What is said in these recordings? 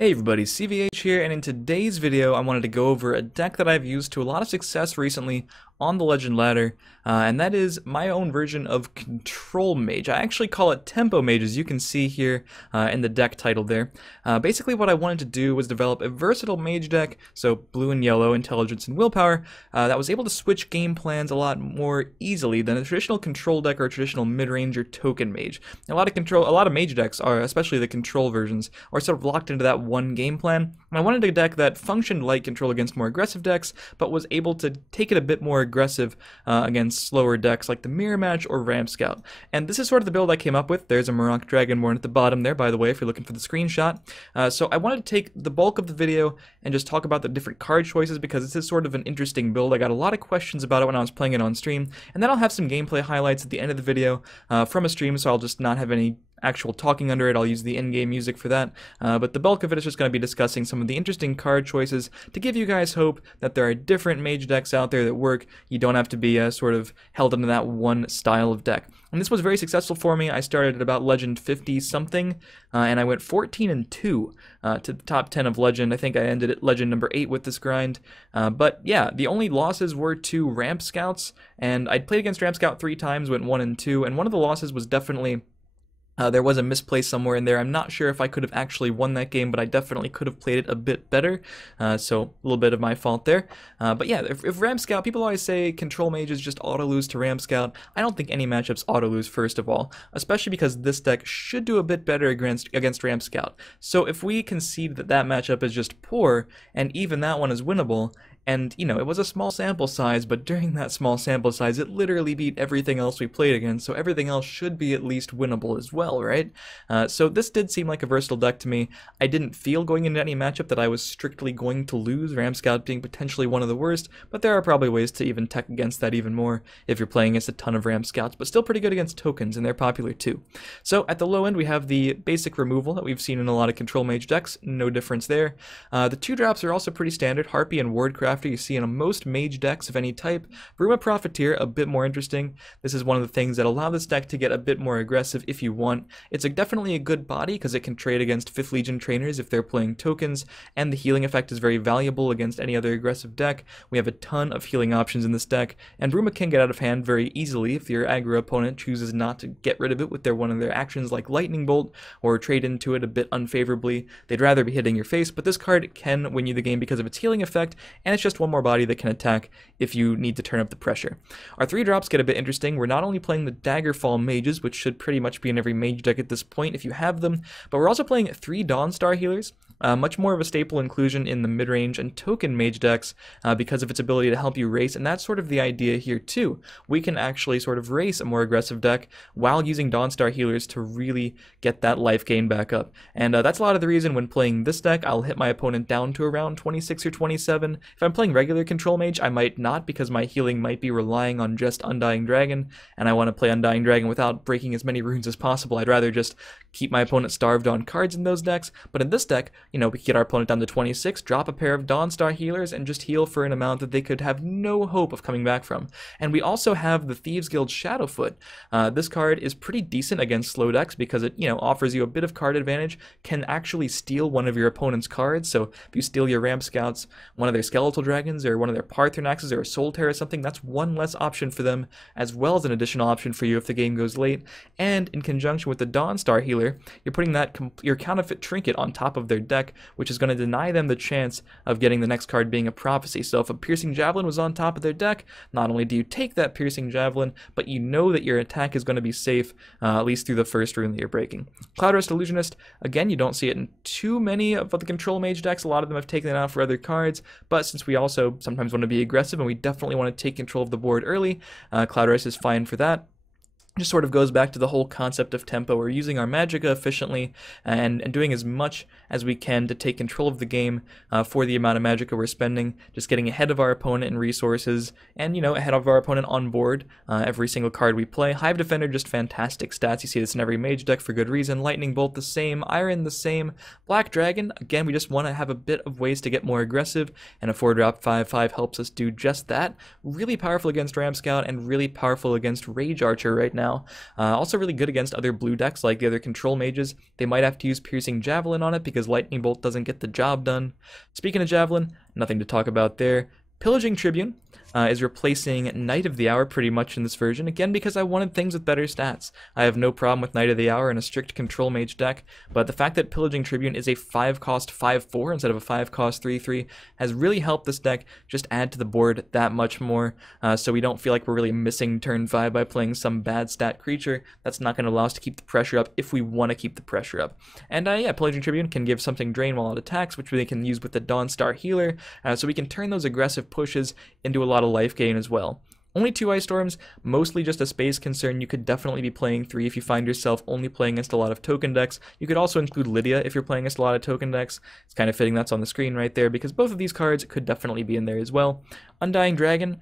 Hey everybody, CVH here, and in today's video I wanted to go over a deck that I've used to a lot of success recently on the Legend ladder, and that is my own version of Control Mage. I actually call it Tempo Mage, as you can see here in the deck title there. Basically what I wanted to do was develop a versatile mage deck, so blue and yellow, intelligence and willpower, that was able to switch game plans a lot more easily than a traditional control deck or a traditional mid-range or token mage. A lot of mage decks are, especially the control versions, are sort of locked into that one game plan. And I wanted a deck that functioned like control against more aggressive decks, but was able to take it a bit more aggressive against slower decks like the Mirror Match or Ramp Scout. And this is sort of the build I came up with. There's a Marok Dragonborn at the bottom there, by the way, if you're looking for the screenshot. So I wanted to take the bulk of the video and just talk about the different card choices, because this is sort of an interesting build. I got a lot of questions about it when I was playing it on stream, and then I'll have some gameplay highlights at the end of the video from a stream, so I'll just not have any actual talking under it. I'll use the in-game music for that, but the bulk of it is just going to be discussing some of the interesting card choices to give you guys hope that there are different mage decks out there that work. You don't have to be sort of held into that one style of deck. And this was very successful for me. I started at about Legend 50 something, and I went 14-2 to the top 10 of Legend. I think I ended at Legend number 8 with this grind. But yeah, the only losses were to Ramp Scouts, and I'd played against Ramp Scout 3 times, went 1-2, and one of the losses was definitely there was a misplay somewhere in there. I'm not sure if I could have actually won that game, but I definitely could have played it a bit better. So a little bit of my fault there. But yeah, if Ramp Scout, people always say Control Mages just auto-lose to Ramp Scout. I don't think any matchups auto-lose, first of all, especially because this deck should do a bit better against Ramp Scout. So if we concede that that matchup is just poor, and even that one is winnable, and, you know, it was a small sample size, but during that small sample size, it literally beat everything else we played against, so everything else should be at least winnable as well, right? So this did seem like a versatile deck to me. I didn't feel going into any matchup that I was strictly going to lose, Ramp Scout being potentially one of the worst, but there are probably ways to even tech against that even more if you're playing against a ton of Ramp Scouts, but still pretty good against tokens, and they're popular too. So at the low end, we have the basic removal that we've seen in a lot of Control Mage decks, no difference there. The 2-drops are also pretty standard. Harpy and Wardcrafter you see in most mage decks of any type. Bruma Profiteer, a bit more interesting. This is one of the things that allow this deck to get a bit more aggressive if you want. It's definitely a good body because it can trade against 5th Legion trainers if they're playing tokens, and the healing effect is very valuable against any other aggressive deck. We have a ton of healing options in this deck, and Bruma can get out of hand very easily if your aggro opponent chooses not to get rid of it with one of their actions like Lightning Bolt, or trade into it a bit unfavorably. They'd rather be hitting your face, but this card can win you the game because of its healing effect, and it's just one more body that can attack if you need to turn up the pressure. Our 3-drops get a bit interesting. We're not only playing the Daggerfall mages, which should pretty much be in every mage deck at this point if you have them, but we're also playing 3 Dawnstar healers. Much more of a staple inclusion in the mid-range and token mage decks because of its ability to help you race, and that's sort of the idea here too. We can actually sort of race a more aggressive deck while using Dawnstar healers to really get that life gain back up. And that's a lot of the reason when playing this deck, I'll hit my opponent down to around 26 or 27. If I'm playing regular Control Mage, I might not, because my healing might be relying on just Undying Dragon, and I want to play Undying Dragon without breaking as many runes as possible. I'd rather just keep my opponent starved on cards in those decks, but in this deck, you know, we can get our opponent down to 26, drop a pair of Dawnstar healers, and just heal for an amount that they could have no hope of coming back from. And we also have the Thieves Guild Shadowfoot. This card is pretty decent against slow decks because it, you know, offers you a bit of card advantage, can actually steal one of your opponent's cards. So if you steal your Ramp Scouts, one of their Skeletal Dragons, or one of their Parthenaxes, or a Soul Tear or something, that's one less option for them, as well as an additional option for you if the game goes late. And in conjunction with the Dawnstar healer, you're putting your counterfeit trinket on top of their deck, which is going to deny them the chance of getting the next card being a prophecy. So if a Piercing Javelin was on top of their deck, not only do you take that Piercing Javelin, but you know that your attack is going to be safe, at least through the first rune that you're breaking. Cloudrest Illusionist, again, you don't see it in too many of the Control Mage decks. A lot of them have taken it out for other cards, but since we also sometimes want to be aggressive and we definitely want to take control of the board early, Cloudrest is fine for that. Just sort of goes back to the whole concept of tempo. We're using our magicka efficiently and doing as much as we can to take control of the game for the amount of magicka we're spending, just getting ahead of our opponent in resources and, you know, ahead of our opponent on board every single card we play. Hive Defender, just fantastic stats. You see this in every mage deck for good reason. Lightning Bolt the same, Iron the same. Black Dragon, again, we just want to have a bit of ways to get more aggressive, and a 4-drop 5/5 helps us do just that. Really powerful against Ramp Scout and really powerful against Rage Archer right now. now. Also really good against other blue decks like the other control mages. They might have to use Piercing Javelin on it because Lightning Bolt doesn't get the job done. Speaking of Javelin, nothing to talk about there. Pillaging Tribune is replacing Knight of the Hour pretty much in this version, again because I wanted things with better stats. I have no problem with Knight of the Hour in a strict control mage deck, but the fact that Pillaging Tribune is a 5-cost 5/4 instead of a 5-cost 3/3 has really helped this deck just add to the board that much more, so we don't feel like we're really missing turn 5 by playing some bad stat creature that's not going to allow us to keep the pressure up if we want to keep the pressure up. And yeah, Pillaging Tribune can give something drain while it attacks, which we can use with the Dawnstar Healer, so we can turn those aggressive pushes into a lot of life gain as well. Only 2 Ice Storms, mostly just a space concern. You could definitely be playing 3 if you find yourself only playing against a lot of token decks. You could also include Lydia if you're playing against a lot of token decks. It's kind of fitting that's on the screen right there because both of these cards could definitely be in there as well. Undying Dragon,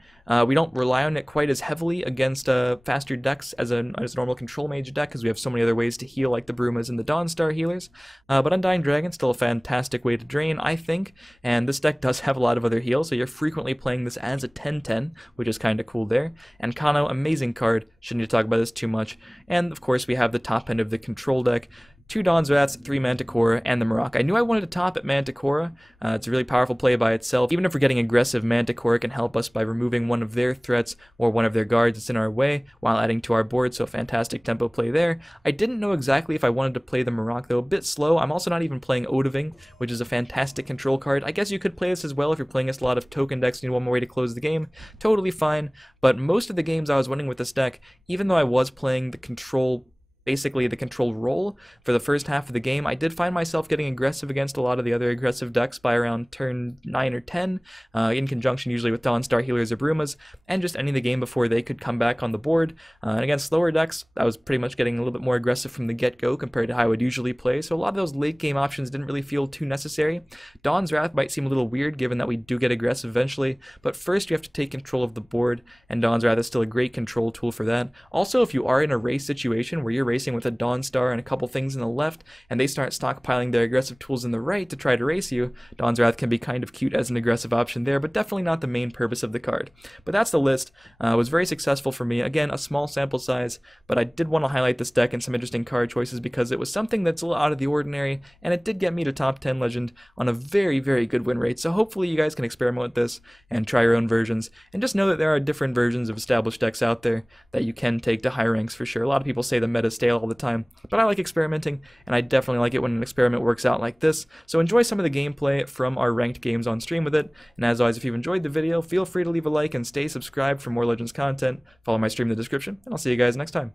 we don't rely on it quite as heavily against faster decks as a normal control mage deck because we have so many other ways to heal like the Brumas and the Dawnstar healers. But Undying Dragon still a fantastic way to drain, I think, and this deck does have a lot of other heals, so you're frequently playing this as a 10/10, which is kind of cool there. And Kano, amazing card, shouldn't need to talk about this too much. And of course we have the top end of the control deck. 2 Dawn's Wraths, 3 Manticora, and the Marach. I knew I wanted to top at Manticora. It's a really powerful play by itself. Even if we're getting aggressive, Manticora can help us by removing one of their threats or one of their guards that's in our way while adding to our board, so a fantastic tempo play there. I didn't know exactly if I wanted to play the Marach though, a bit slow. I'm also not even playing Odoving, which is a fantastic control card. I guess you could play this as well if you're playing against a lot of token decks and you need one more way to close the game. Totally fine, but most of the games I was winning with this deck, even though I was playing the control basically the control role for the first half of the game, I did find myself getting aggressive against a lot of the other aggressive decks by around turn 9 or 10, in conjunction usually with Dawnstar Healers or Brumas, and just ending the game before they could come back on the board. And against slower decks, I was pretty much getting a little bit more aggressive from the get-go compared to how I would usually play, so a lot of those late game options didn't really feel too necessary. Dawn's Wrath might seem a little weird given that we do get aggressive eventually, but first you have to take control of the board, and Dawn's Wrath is still a great control tool for that. Also, if you are in a race situation where you're racing with a Dawnstar and a couple things in the left, and they start stockpiling their aggressive tools in the right to try to race you, Dawn's Wrath can be kind of cute as an aggressive option there, but definitely not the main purpose of the card. But that's the list. It was very successful for me. Again, a small sample size, but I did want to highlight this deck and some interesting card choices because it was something that's a little out of the ordinary, and it did get me to top 10 Legend on a very, very good win rate. So hopefully you guys can experiment with this and try your own versions, and just know that there are different versions of established decks out there that you can take to high ranks for sure. A lot of people say the meta's stale all the time, but I like experimenting, and I definitely like it when an experiment works out like this. So enjoy some of the gameplay from our ranked games on stream with it, and as always, if you've enjoyed the video, feel free to leave a like and stay subscribed for more Legends content. Follow my stream in the description, and I'll see you guys next time.